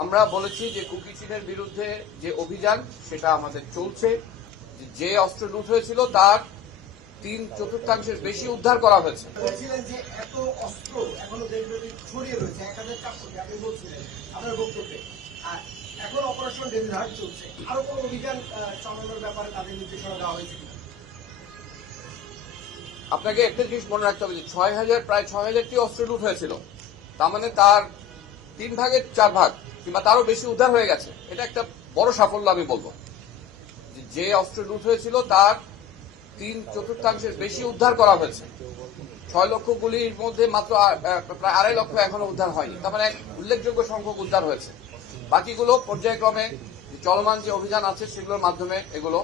আমরা বলেছি যে কুকি চীনের বিরুদ্ধে যে অভিযান সেটা আমাদের চলছে। যে অস্ত্র লুট হয়েছিল তার 3/4 বেশি উদ্ধার করা হয়েছে। বলছিলেন যে এত অস্ত্র এখনো দেশব্যাপী ছড়িয়ে রয়েছে 1400 আপনি বলছিলেন আপনার বক্তব্যে, আর এখন অপারেশন ডেভিল হার্ট চলছে, আরো কোনো অভিযান চালানোর ব্যাপারে তাদের নির্দেশনা দেওয়া হয়েছে কিনা? আপনাকে একটা জিনিস মনে রাখতে হবে যে প্রায় 6,000টি অস্ত্র লুট হয়েছিল, তার মানে তার 3 ভাগের 4 ভাগ কিংবা তারও বেশি উদ্ধার হয়ে গেছে। এটা একটা বড় সাফল্য আমি বলবো। যে অস্ত্র লুট হয়েছিল তার 3/4 বেশি উদ্ধার করা হয়েছে। 6 লক্ষ গুলির মধ্যে মাত্র প্রায় 2.5 লক্ষ এখনো উদ্ধার হয়নি, তার মানে উল্লেখযোগ্য সংখ্যক উদ্ধার হয়েছে। বাকিগুলো পর্যায়ক্রমে চলমান যে অভিযান আছে সেগুলোর মাধ্যমে এগুলো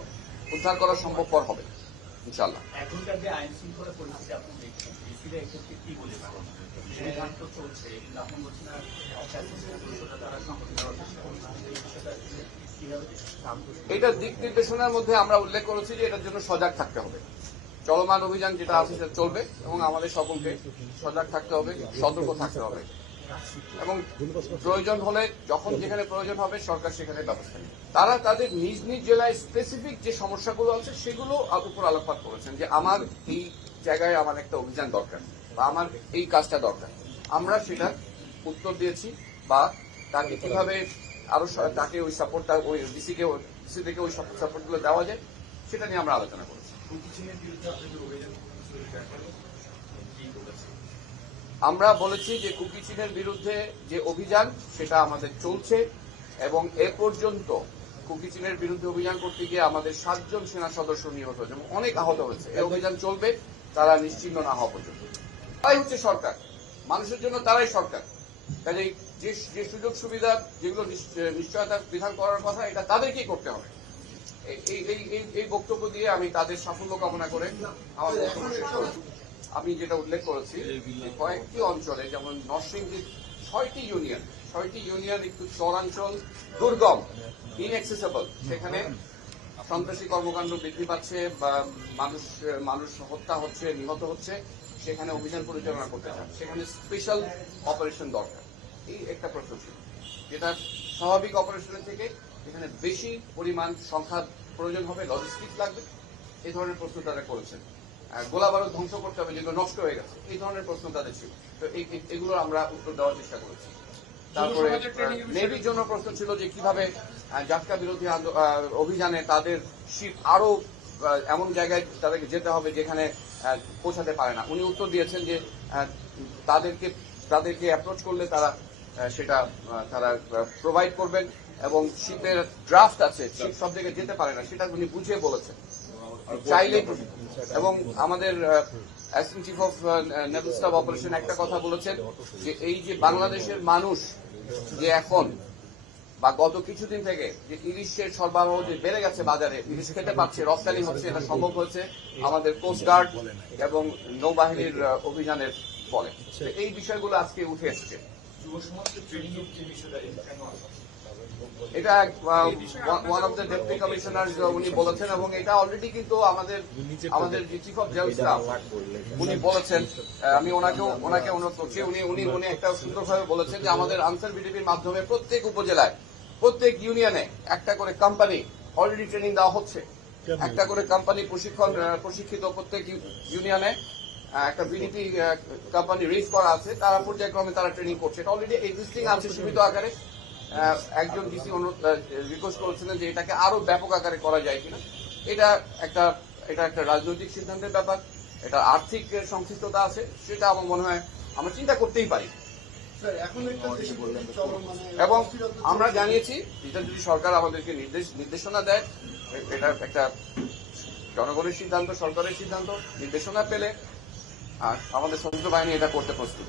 উদ্ধার করা সম্ভবপর হবে ইনশাআল্লাহ। এখনকার যে আইন শৃঙ্খলা পরিস্থিতি আপনি দেখছেন, ডিসিরা এক্ষেত্রে কি বলে বিধান তো চলছে, কিন্তু আপনি বলছেন তারা এটা দিক নির্দেশনার মধ্যে আমরা উল্লেখ করেছি যে এটার জন্য সজাগ থাকতে হবে। চলমান অভিযান যেটা আছে সেটা চলবে এবং আমাদের সকলকে সজাগ থাকতে হবে, সতর্ক থাকতে হবে এবং প্রয়োজন হলে যখন যেখানে প্রয়োজন হবে সরকার সেখানে ব্যবস্থা নেবে। তারা তাদের নিজ নিজ জেলায় স্পেসিফিক যে সমস্যাগুলো আছে সেগুলো উপর আলোকপাত করেছেন যে আমার এই জায়গায় আমার একটা অভিযান দরকার বা আমার এই কাজটা দরকার। আমরা সেটা উত্তর দিয়েছি বা তাকে কিভাবে আরো তাকে ওই সাপোর্টটা ওই ডিসি থেকে ওই সাপোর্টগুলো দেওয়া যায় সেটা নিয়ে আমরা আলোচনা করেছি। আমরা বলেছি যে কুকি চীনের বিরুদ্ধে যে অভিযান সেটা আমাদের চলছে এবং এ পর্যন্ত কুকি চীনের বিরুদ্ধে অভিযান করতে গিয়ে আমাদের 7 জন সেনা সদস্য নিহত হয়েছে এবং অনেক আহত হয়েছে। এই অভিযান চলবে তারা নিশ্চিহ্ন না হওয়া পর্যন্ত। তাই হচ্ছে সরকার, মানুষের জন্য তারাই সরকার। কাজেই যে সুযোগ সুবিধা যেগুলো নিশ্চয়তা বিধান করার কথা এটা তাদেরকেই করতে হবে। এই বক্তব্য দিয়ে আমি তাদের সাফল্য কামনা করে আমার বক্তব্য শেষ করছি। আমি যেটা উল্লেখ করেছি কয়েকটি অঞ্চলে যেমন নরসিংদীর 6টি ইউনিয়ন একটু চরাঞ্চল, দুর্গম, ইনএক্সেসেবল, সেখানে সন্ত্রাসী কর্মকাণ্ড বৃদ্ধি পাচ্ছে বা মানুষ হত্যা হচ্ছে, নিহত হচ্ছে, সেখানে অভিযান পরিচালনা করতে চান, সেখানে স্পেশাল অপারেশন দরকার। এই একটা প্রশ্ন ছিল যেটা স্বাভাবিক অপারেশনের থেকে এখানে বেশি পরিমাণ সংখ্যা প্রয়োজন হবে, লজিস্টিক্স লাগবে, এই ধরনের প্রশ্ন তারা করেছেন। গোলা বারুদ ধ্বংস করতে হবে যেগুলো নষ্ট হয়ে গেছে, এই ধরনের প্রশ্ন তাদের ছিল। তো এগুলো আমরা উত্তর দেওয়ার চেষ্টা করেছি। তারপরে নেভির জন্য প্রশ্ন ছিল যে কিভাবে জাটকা বিরোধী অভিযানে তাদের শিপ আরো এমন জায়গায় তাদেরকে যেতে হবে যেখানে পৌঁছাতে পারে না। উনি উত্তর দিয়েছেন যে তাদেরকে অ্যাপ্রোচ করলে তারা সেটা প্রোভাইড করবেন এবং শিপের ড্রাফট আছে, শিপ সব জায়গায় যেতে পারে না, সেটা উনি বুঝিয়ে বলেছেন চাইলে। এবং আমাদের assistant chief of Naval staff operation একটা কথা বলেছেন যে এই যে বাংলাদেশের মানুষ যে এখন বা গত কিছুদিন থেকে যে ইলিশের সরবরাহ যে বেড়ে গেছে বাজারে, ইলিশ খেতে পারছে, রপ্তানি হচ্ছে, এটা সম্ভব হয়েছে আমাদের কোস্টগার্ড এবং নৌবাহিনীর অভিযানের ফলে। এই বিষয়গুলো আজকে উঠে এসছে। এটা one of the deputy commissioner উনি বলেছেন এবং এটা অলরেডি কিন্তু আমাদের যে চিফ অফ জেল স্টাফ উনি বলেছেন। আমি ওনাকে অনুরোধ করছি, উনি একটা সুন্দরভাবে বলেছেন যে আমাদের আনসার বিডিপির মাধ্যমে প্রত্যেক উপজেলায় প্রত্যেক ইউনিয়নে একটা করে কোম্পানি অলরেডি ট্রেনিং দেওয়া হচ্ছে। একটা করে কোম্পানি প্রশিক্ষিত প্রত্যেক ইউনিয়নে একটা বিডিপি কোম্পানি রেজ করা আছে, তারা পর্যায়ক্রমে তারা ট্রেনিং করছে। এটা অলরেডি এক্সিস্টিং আছে সীমিত আকারে। একজন ডিসি রিকোয়েস্ট করেছিলেন যে এটাকে আরো ব্যাপক আকারে করা যায় কিনা। এটা একটা রাজনৈতিক সিদ্ধান্তের ব্যাপার, এটা আর্থিক সংশ্লিষ্টতা আছে, সেটা আমার মনে হয় আমরা চিন্তা করতেই পারি। এবং আমরা জানিয়েছি এটা যদি সরকার আমাদেরকে নির্দেশনা দেয়, এটা একটা জনগণের সিদ্ধান্ত, সরকারের সিদ্ধান্ত, নির্দেশনা পেলে আমাদের সশস্ত্র বাহিনী এটা করতে প্রস্তুত।